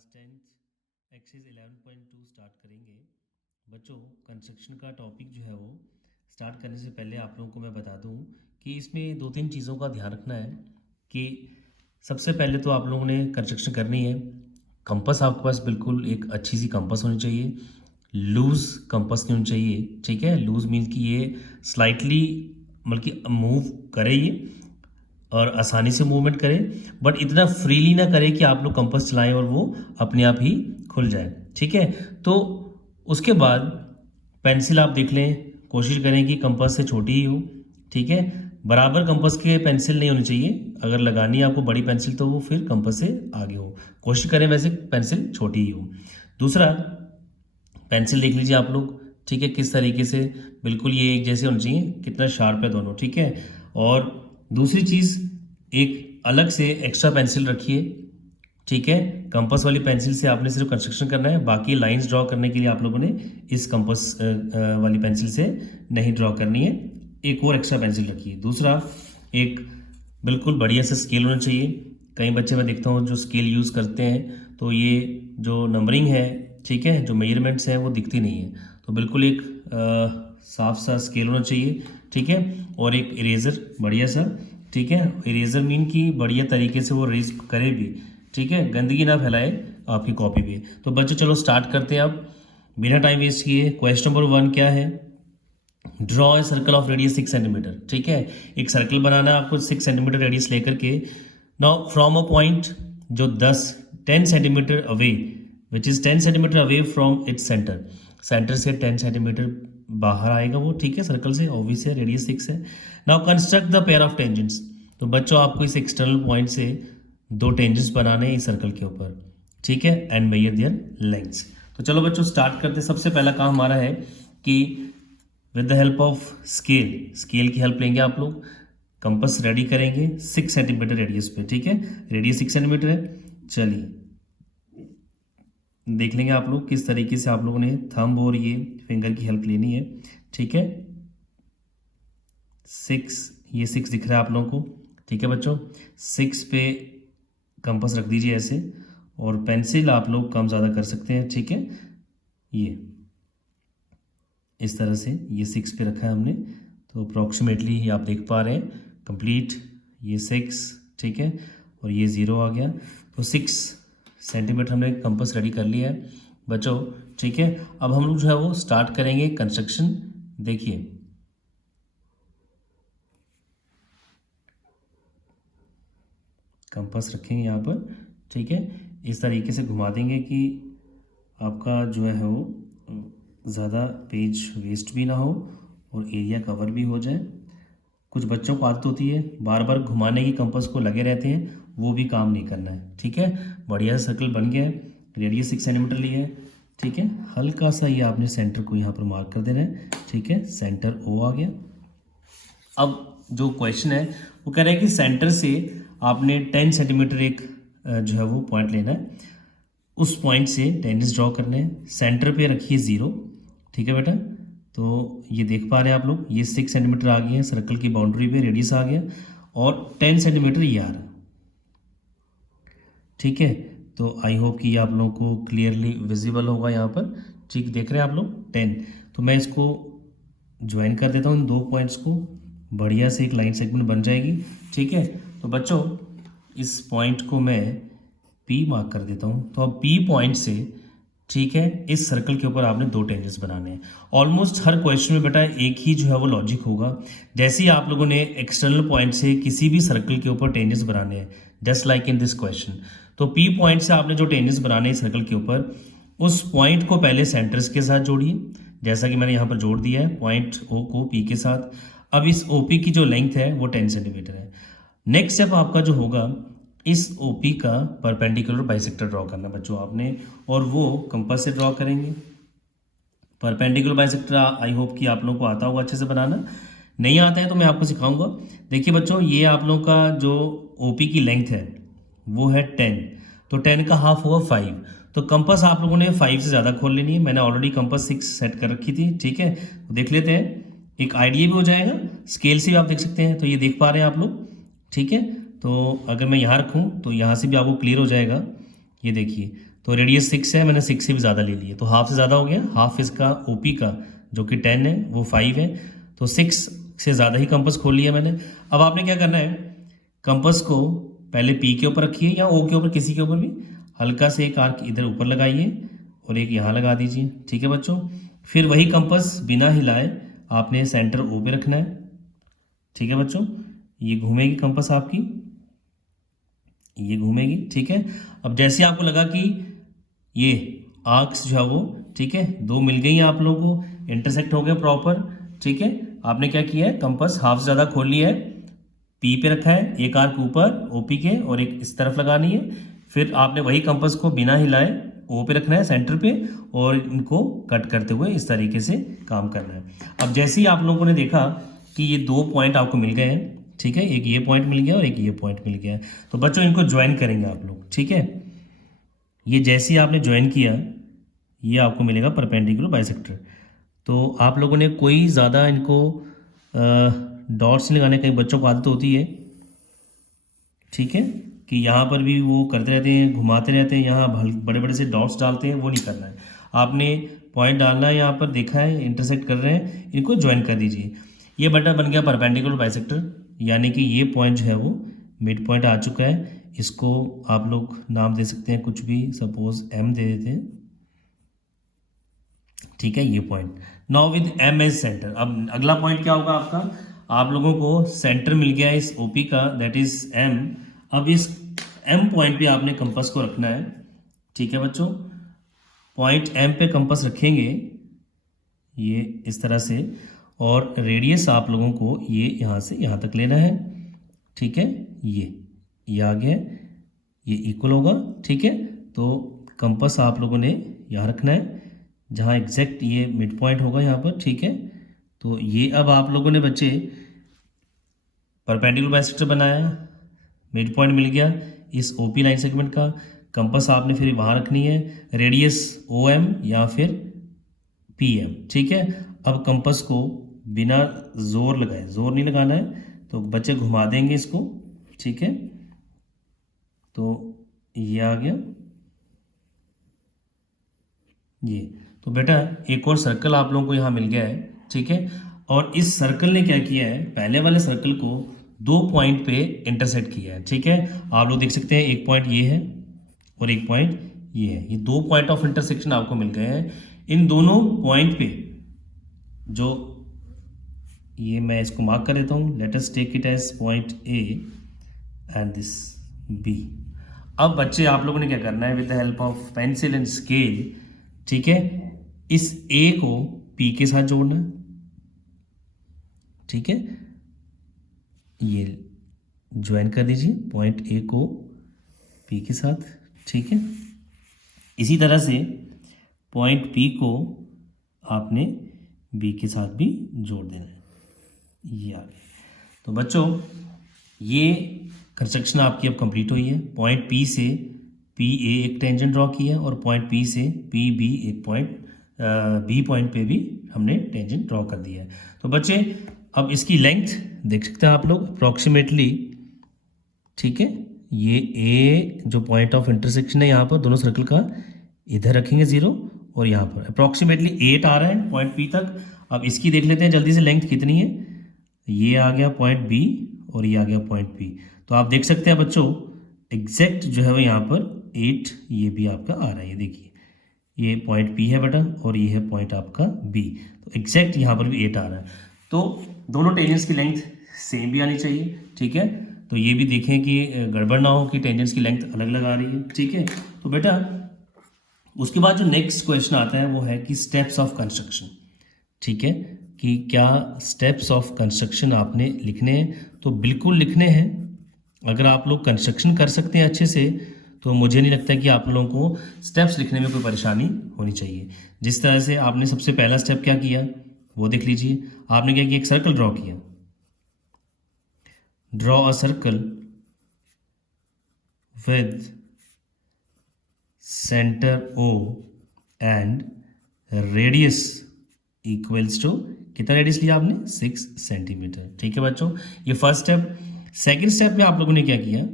Class 10th exercise 11.2 start करेंगे। बच्चों, construction का टॉपिक जो है वो स्टार्ट करने से पहले आप लोगों को मैं बता दूं कि इसमें दो तीन चीज़ों का ध्यान रखना है कि सबसे पहले तो आप लोगों ने कंस्ट्रक्शन करनी है। कंपास आपके पास बिल्कुल एक अच्छी सी कंपास होनी चाहिए, लूज़ कंपास नहीं होनी चाहिए। ठीक है, लूज़ मीन्स कि ये स्लाइटली बल्कि मूव करे ये और आसानी से मूवमेंट करें, बट इतना फ्रीली ना करें कि आप लोग कंपास चलाएं और वो अपने आप ही खुल जाए। ठीक है, तो उसके बाद पेंसिल आप देख लें, कोशिश करें कि कंपास से छोटी ही हो। ठीक है, बराबर कंपास के पेंसिल नहीं होनी चाहिए। अगर लगानी है आपको बड़ी पेंसिल तो वो फिर कंपास से आगे हो। कोशिश करें वैसे पेंसिल छोटी ही हो। दूसरा, पेंसिल देख लीजिए आप लोग। ठीक है, किस तरीके से बिल्कुल ये एक जैसे होनी चाहिए, कितना शार्प है दोनों। ठीक है, और दूसरी चीज़, एक अलग से एक्स्ट्रा पेंसिल रखिए। ठीक है, कंपास वाली पेंसिल से आपने सिर्फ कंस्ट्रक्शन करना है, बाकी लाइंस ड्रॉ करने के लिए आप लोगों ने इस कंपास वाली पेंसिल से नहीं ड्रॉ करनी है। एक और एक्स्ट्रा पेंसिल रखिए। दूसरा, एक बिल्कुल बढ़िया सा स्केल होना चाहिए। कई बच्चे मैं देखता हूँ जो स्केल यूज़ करते हैं तो ये जो नंबरिंग है, ठीक है, जो मेजरमेंट्स हैं वो दिखती नहीं है। तो बिल्कुल एक साफ सा स्केल होना चाहिए। ठीक है, और एक इरेज़र बढ़िया सा। ठीक है, इरेज़र मीन कि बढ़िया तरीके से वो रेज करे भी। ठीक है, गंदगी ना फैलाए आपकी कॉपी पे। तो बच्चों चलो स्टार्ट करते हैं अब बिना टाइम वेस्ट किए। क्वेश्चन नंबर 1 क्या है? Draw a circle of radius 6 centimetre. ठीक है, एक सर्कल बनाना है आपको 6 सेंटीमीटर रेडियस लेकर के। नाउ फ्रॉम अ पॉइंट जो 10 centimetre away, which is 10 centimetre away from its centre. Centre से 10 सेंटीमीटर बाहर आएगा वो। ठीक है, सर्कल से ऑब्वियस है, रेडियस 6 है। Now construct the pair of tangents. तो बच्चों आपको इस एक्सटर्नल पॉइंट से दो टेंजेंट्स बनाने हैं इस सर्कल के ऊपर। ठीक है, एंड मेजर देयर लेंथ्स। तो चलो बच्चों स्टार्ट करते हैं। सबसे पहला काम हमारा है कि with the help of scale की हेल्प लेंगे आप लोग। कंपास रेडी करेंगे 6 सेंटीमीटर रेडियस पे। ठीक है, रेडियस 6 सेंटीमीटर है। चलिए देख लेंगे आप लोग किस तरीके से आप लोगों ने थंब और ये फिंगर की हेल्प लेनी है। ठीक है, 6, ये 6 दिख रहा है आप लोगों को। ठीक है बच्चों, 6 पे कंपास रख दीजिए ऐसे, और पेंसिल आप लोग कम ज़्यादा कर सकते हैं। ठीक है, ये इस तरह से ये 6 पे रखा है हमने, तो अप्रॉक्सीमेटली ये आप देख पा रहे हैं कंप्लीट ये 6। ठीक है, और ये 0 आ गया। तो 6 सेंटीमीटर हमने कंपास रेडी कर लिया है बच्चों। ठीक है, अब हम लोग जो है वो स्टार्ट करेंगे कंस्ट्रक्शन। देखिए कंपास रखेंगे यहाँ पर। ठीक है, इस तरीके से घुमा देंगे कि आपका जो है वो ज़्यादा पेज वेस्ट भी ना हो और एरिया कवर भी हो जाए। कुछ बच्चों को आदत होती है बार बार घुमाने की, कंपास को लगे रहते हैं, वो भी काम नहीं करना है। ठीक है, बढ़िया सर्कल बन गया है, रेडियस 6 सेंटीमीटर लिया है। ठीक है, हल्का सा ये आपने सेंटर को यहाँ पर मार्क कर देना है। ठीक है, सेंटर ओ आ गया। अब जो क्वेश्चन है वो कह रहा है कि सेंटर से आपने 10 सेंटीमीटर एक जो है वो पॉइंट लेना है, उस पॉइंट से टेंजेंट्स ड्रॉ करने हैं। सेंटर पे रखिए 0। ठीक है बेटा, तो ये देख पा रहे हैं आप लोग, ये 6 सेंटीमीटर आ गए हैं सर्कल की बाउंड्री पे, रेडियस आ गया, और 10 सेंटीमीटर ये आ रहा है। ठीक है, तो आई होप कि ये आप लोगों को क्लियरली विजिबल होगा यहाँ पर। ठीक देख रहे हैं आप लोग 10। तो मैं इसको ज्वाइन कर देता हूँ इन दो पॉइंट्स को, बढ़िया से एक लाइन सेगमेंट बन जाएगी। ठीक है, तो बच्चों इस पॉइंट को मैं पी मार्क कर देता हूँ। तो अब पी पॉइंट से, ठीक है, इस सर्कल के ऊपर आपने दो टेंजेंट्स बनाने हैं। ऑलमोस्ट हर क्वेश्चन में बेटा एक ही जो है वो लॉजिक होगा। जैसे ही आप लोगों ने एक्सटर्नल पॉइंट से किसी भी सर्कल के ऊपर टेंजेंट्स बनाने हैं, just like in this question, तो पी पॉइंट से आपने जो टेंजेंट्स बनाने हैं सर्कल के ऊपर, उस पॉइंट को पहले सेंटर्स के साथ जोड़िए, जैसा कि मैंने यहाँ पर जोड़ दिया है पॉइंट ओ को पी के साथ। अब इस ओपी की जो लेंथ है वो 10 सेंटीमीटर है। नेक्स्ट स्टेप आपका जो होगा, इस ओपी का परपेंडिकुलर बाइसेक्टर ड्रॉ करना बच्चों आपने, और वो कंपास से ड्रॉ करेंगे। परपेंडिकुलर बाइसेक्टर आई होप कि आप लोगों को आता होगा अच्छे से बनाना। नहीं आता है तो मैं आपको सिखाऊंगा। देखिए बच्चों, ये आप लोगों का जो ओपी की लेंथ है वो है 10, तो 10 का हाफ होगा 5। तो कंपास आप लोगों ने 5 से ज़्यादा खोल लेनी है। मैंने ऑलरेडी कंपास 6 सेट कर रखी थी। ठीक है, तो देख लेते हैं, एक आइडिया भी हो जाएगा। स्केल से भी आप देख सकते हैं, तो ये देख पा रहे हैं आप लोग। ठीक है, तो अगर मैं यहाँ रखूँ तो यहाँ से भी आपको क्लियर हो जाएगा। ये देखिए, तो रेडियस 6 है, मैंने 6 से भी ज़्यादा ले लिया, तो हाफ से ज़्यादा हो गया, हाफ इसका ओपी का जो कि 10 है वो 5 है, तो 6 से ज़्यादा ही कंपास खोल लिया मैंने। अब आपने क्या करना है, कंपास को पहले पी के ऊपर रखिए या ओ के ऊपर, किसी के ऊपर भी, हल्का से एक आर्क इधर ऊपर लगाइए और एक यहाँ लगा दीजिए, ठीक है बच्चों। फिर वही कंपास बिना हिलाए आपने सेंटर ओ पे रखना है, ठीक है बच्चों। ये घूमेगी कंपास आपकी, ये घूमेगी, ठीक है। अब जैसे आपको लगा कि ये आर्क्स जो है वो, ठीक है, दो मिल गई आप लोगों को, इंटरसेक्ट हो गए प्रॉपर, ठीक है। आपने क्या किया है, कंपास हाफ से ज़्यादा खोल लिया है, पी पे रखा है, एक आर्क ऊपर ओपी के और एक इस तरफ लगानी है। फिर आपने वही कंपास को बिना हिलाए ओ पे रखना है सेंटर पे, और इनको कट करते हुए इस तरीके से काम करना है। अब जैसे ही आप लोगों ने देखा कि ये दो पॉइंट आपको मिल गए हैं, ठीक है, एक ये पॉइंट मिल गया और एक ये पॉइंट मिल गया है, तो बच्चों इनको ज्वाइन करेंगे आप लोग, ठीक है। ये जैसे ही आपने ज्वाइन किया, ये आपको मिलेगा परपेंडिकुलर बाइसेक्टर। तो आप लोगों ने कोई ज़्यादा इनको डॉट्स लगाने, कई बच्चों को आदत होती है, ठीक है, कि यहाँ पर भी वो करते रहते हैं, घुमाते रहते हैं, यहाँ बड़े बड़े से डॉट्स डालते हैं, वो नहीं करना है। आपने पॉइंट डालना है, यहाँ पर देखा है इंटरसेक्ट कर रहे हैं, इनको ज्वाइन कर दीजिए। ये बटा बन गया परपेंडिकुलर बाइसेक्टर, यानी कि ये पॉइंट जो है वो मिड पॉइंट आ चुका है। इसको आप लोग नाम दे सकते हैं कुछ भी, सपोज एम दे देते हैं, ठीक है, ये point. Now with M as center, अब अगला पॉइंट क्या होगा आपका, आप लोगों को सेंटर मिल गया इस ओपी का, दैट इज एम। अब इस एम पॉइंट पे आपने कंपास को रखना है, ठीक है बच्चों। पॉइंट एम पे कंपास रखेंगे ये इस तरह से, और रेडियस आप लोगों को ये यहाँ से यहाँ तक लेना है, ठीक है। ये आ गया, ये इक्वल होगा, ठीक है। तो कंपास आप लोगों ने यहाँ रखना है जहाँ एग्जैक्ट ये मिड पॉइंट होगा यहाँ पर, ठीक है। तो ये अब आप लोगों ने बच्चे परपेंडिकुलर बाइसेक्टर बनाया, मिड पॉइंट मिल गया इस ओपी लाइन सेगमेंट का, कंपास आपने फिर वहाँ रखनी है, रेडियस ओ एम या फिर पी एम, ठीक है। अब कंपास को बिना जोर लगाए, जोर नहीं लगाना है, तो बच्चे घुमा देंगे इसको, ठीक है। तो ये आ गया ये, तो बेटा एक और सर्कल आप लोगों को यहाँ मिल गया है, ठीक है। और इस सर्कल ने क्या किया है, पहले वाले सर्कल को दो पॉइंट पे इंटरसेक्ट किया है, ठीक है। आप लोग देख सकते हैं एक पॉइंट ये है और एक पॉइंट ये है, ये दो पॉइंट ऑफ इंटरसेक्शन आपको मिल गए हैं। इन दोनों पॉइंट पे जो, ये मैं इसको मार्क कर देता हूँ, let us take it as point A and this B. अब बच्चे आप लोगों ने क्या करना है, with the help of pencil and scale, ठीक है, इस ए को पी के साथ जोड़ना है, ठीक है। ये ज्वाइन कर दीजिए पॉइंट ए को पी के साथ, ठीक है। इसी तरह से पॉइंट पी को आपने बी के साथ भी जोड़ देना है, ये आ गया। तो बच्चों ये कंस्ट्रक्शन आपकी अब कंप्लीट हुई है। पॉइंट पी से पी ए एक टेंजेंट ड्रॉ किया और पॉइंट पी से पी बी एक पॉइंट बी पॉइंट पे भी हमने टेंजेंट ड्रॉ कर दिया है। तो बच्चे अब इसकी लेंथ देख सकते हैं आप लोग अप्रॉक्सीमेटली, ठीक है। ये ए जो पॉइंट ऑफ इंटरसेक्शन है यहाँ पर दोनों सर्कल का, इधर रखेंगे 0 और यहाँ पर अप्रॉक्सीमेटली 8 आ रहा है पॉइंट पी तक। अब इसकी देख लेते हैं जल्दी से लेंथ कितनी है, ये आ गया पॉइंट बी और ये आ गया पॉइंट पी। तो आप देख सकते हैं बच्चों एग्जैक्ट जो है वो यहाँ पर 8 ये भी आपका आ रहा है, ये देखिए ये पॉइंट पी है बेटा और ये है पॉइंट आपका बी, तो एग्जैक्ट यहाँ पर भी 8 आ रहा है। तो दोनों टेंजेंट्स की लेंथ सेम भी आनी चाहिए, ठीक है। तो ये भी देखें कि गड़बड़ ना हो कि टेंजेंट्स की लेंथ अलग अलग आ रही है, ठीक है। तो बेटा उसके बाद जो नेक्स्ट क्वेश्चन आता है वो है कि स्टेप्स ऑफ कंस्ट्रक्शन, ठीक है, कि क्या स्टेप्स ऑफ कंस्ट्रक्शन आपने लिखने हैं, तो बिल्कुल लिखने हैं। अगर आप लोग कंस्ट्रक्शन कर सकते हैं अच्छे से तो मुझे नहीं लगता कि आप लोगों को स्टेप्स लिखने में कोई परेशानी होनी चाहिए। जिस तरह से आपने सबसे पहला स्टेप क्या किया वो देख लीजिए, आपने क्या किया, एक सर्कल ड्रॉ किया, draw a circle with center O and radius equals to, कितना रेडियस लिया आपने 6 सेंटीमीटर, ठीक है बच्चों। ये फर्स्ट स्टेप। सेकंड स्टेप में आप लोगों ने क्या किया,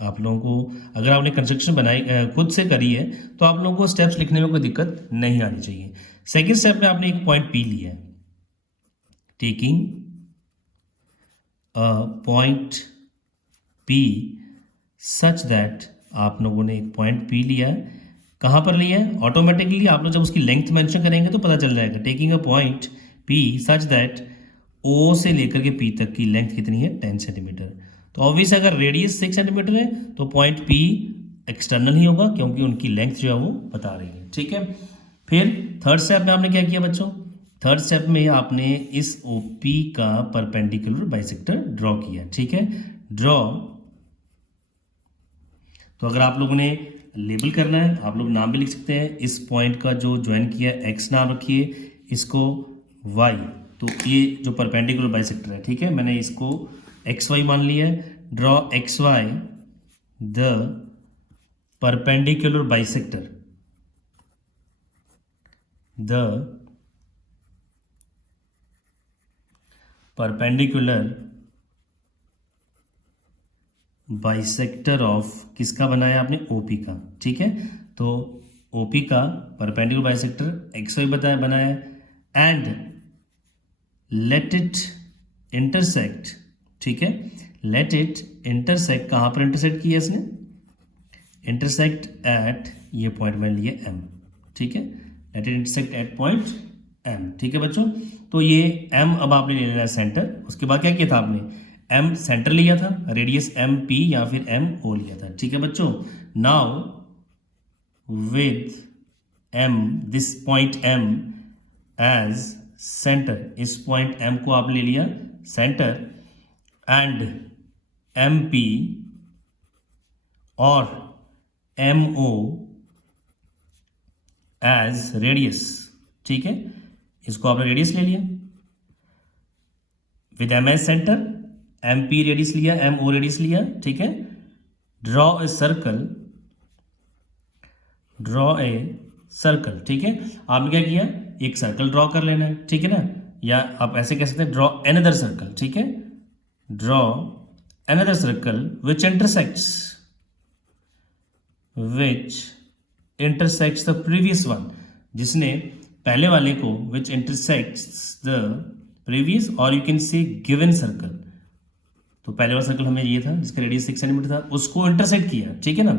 आप लोगों को अगर आपने कंस्ट्रक्शन बनाई खुद से करी है तो आप लोगों को स्टेप्स लिखने में कोई दिक्कत नहीं आनी चाहिए। सेकंड स्टेप में आपने एक पॉइंट पी लिया है, taking a point P such that, आप लोगों ने एक पॉइंट पी लिया है। कहाँ पर लिया है? ऑटोमेटिकली आप लोग जब उसकी लेंथ मेंशन करेंगे तो पता चल जाएगा। Taking a point P such that O से लेकर के पी तक की लेंथ कितनी है? 10 सेंटीमीटर। तो ऑब्वियस अगर रेडियस 6 सेंटीमीटर है तो पॉइंट पी एक्सटर्नल ही होगा, क्योंकि उनकी लेंथ जो है वो बता रही है। ठीक है, फिर थर्ड स्टेप में आपने क्या किया बच्चों? थर्ड स्टेप में आपने इस ओ पी का परपेंडिकुलर बाइसेक्टर ड्रॉ किया। ठीक है, ड्रॉ। तो अगर आप लोगों ने लेबल करना है, आप लोग नाम भी लिख सकते हैं। इस पॉइंट का जो ज्वाइन किया एक्स नाम रखिए, इसको वाई। तो ये जो परपेंडिकुलर बाइसेक्टर है, ठीक है, मैंने इसको एक्स वाई मान लिया है। Draw x why the perpendicular bisector, the perpendicular bisector of, किसका बनाया आपने? ओपी का। ठीक है, तो ओपी का परपेंडिकुलर बाइसेक्टर एक्स वाई बताया बनाया, एंड लेट इट इंटरसेक्ट। ठीक है, लेट इट इंटरसेक्ट, कहाँ पर इंटरसेक्ट किया इसने? इंटरसेक्ट एट, ये पॉइंट मैंने लिया एम। ठीक है, let it intersect at point M. ठीक है बच्चों, तो ये एम अब आपने ले लेना है सेंटर। उसके बाद क्या किया था आपने? एम सेंटर लिया था, रेडियस एम पी या फिर एम ओ लिया था। ठीक है बच्चों, now with M, this point M as center, इस पॉइंट एम को आप ले लिया सेंटर, एंड एम पी और एम ओ एज रेडियस। ठीक है, इसको आपने रेडियस ले लिया, with M as center, M P radius लिया, एम ओ रेडियस लिया। ठीक है, draw a circle, draw a circle. ठीक है, आपने क्या किया? एक सर्कल ड्रॉ कर लेना है। ठीक है ना, या आप ऐसे कह सकते हैं ड्रॉ एनदर सर्कल। ठीक है, draw another circle which intersects, which intersects the previous one, जिसने पहले वाले को, विच इंटरसेक्ट्स द प्रीवियस, और you can say given circle. तो पहले वाला सर्कल हमें ये था जिसका रेडियस 6 सेंटीमीटर था, उसको इंटरसेक्ट किया। ठीक है ना,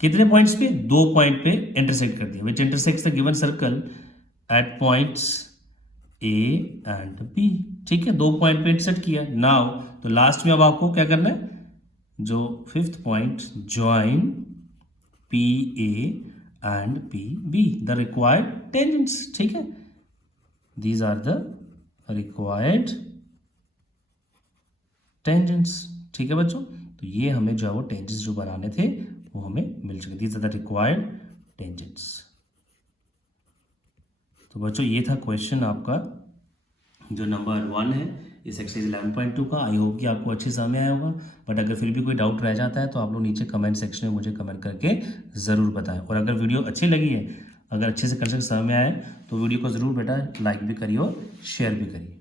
कितने पॉइंट्स पे? 2 पॉइंट पे इंटरसेक्ट कर दिया, which intersects the given circle at points A and B. ठीक है, 2 पॉइंट पे इंटरसेक्ट किया। नाउ तो लास्ट में अब आपको क्या करना है? जो fifth point, join P A and P B, the required tangents. ठीक है, these are the required tangents. ठीक है बच्चों, तो ये हमें जो है वो टेंजेंट्स जो बनाने थे वो हमें मिल चुके। These are the required tangents. तो बच्चों ये था क्वेश्चन आपका जो नंबर 1 है इस एक्सरसाइज 11.2 का। आई होप कि आपको अच्छे से समझ आया होगा, बट अगर फिर भी कोई डाउट रह जाता है तो आप लोग नीचे कमेंट सेक्शन में मुझे कमेंट करके ज़रूर बताएं। और अगर वीडियो अच्छी लगी है, अगर अच्छे से कंसेप्ट समझ में आए तो वीडियो को ज़रूर बेटा लाइक भी करिए और शेयर भी करिए।